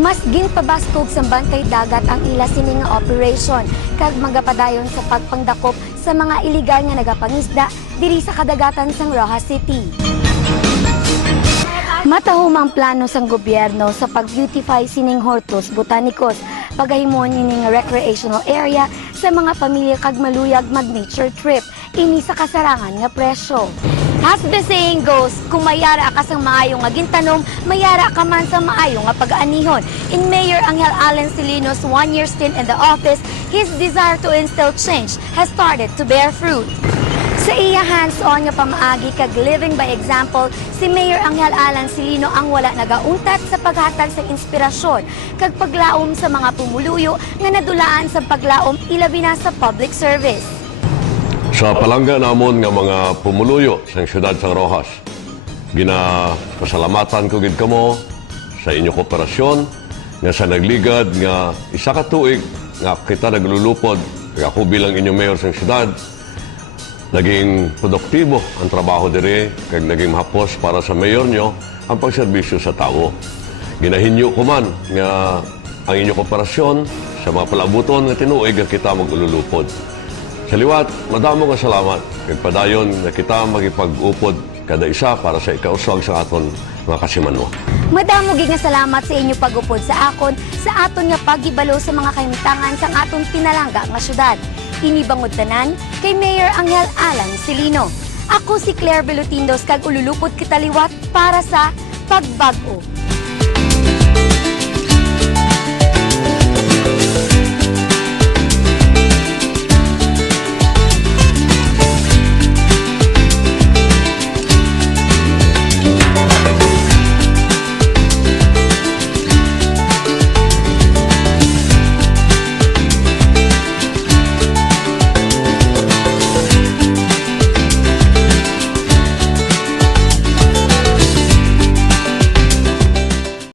Mas ginpabaskog sa bantay dagat ang ila sini nga operation kag magapadayon sa pagpangdakop sa mga iligal nga nagapangisda diri sa kadagatan sang Rojas City. Matahum ang plano sang gobyerno sa pag-beautify sining Hortus Botanicos, pagahimon ining recreational area sa mga pamilya kag maluyag mag-nature trip ini sa kasarangan nga presyo. As the saying goes, kung mayara ka sa maayo nga gintanom, mayara ka man sa maayo nga pag-aanihon. In Mayor Angel Alan Silino's one-year stint in the office, his desire to instill change has started to bear fruit. Sa iya hands-on nga pamaagi kag living by example, si Mayor Angel Alan Silino ang wala nagauntat sa paghatag sa inspirasyon kag paglaom sa mga pumuluyo nga nadulaan sa paglaom ilabi na sa public service. Sa palangga namon nga mga pumuluyo sa siyudad sang Rojas, ginapasalamatan ko gid kamo sa inyo kooperasyon nga sa nagligad nga isa ka tuig nga kita naglulupod nga ako bilang inyong mayor sang siyudad. Naging produktibo ang trabaho diri kag naging mahapos para sa mayor nyo ang pagserbisyo sa tao. Ginahinyo ko man nga ang inyong kooperasyon sa mga palabuton nga tinuig nga kita mag-ululupod. Sa liwat, madamo nga salamat kag padayon na kita magipag-upod kada isa para sa ikauswag sa aton mga kasimanwa. Madamo gid nga salamat sa inyo pag-upod sa akon sa aton nga pagibalo sa mga kahimtangan sang aton pinalangga nga syudad. Inibangod tanan kay Mayor Angel Alan Silino. Ako si Claire Velutindos kag ululupod kita liwat para sa Pagbago.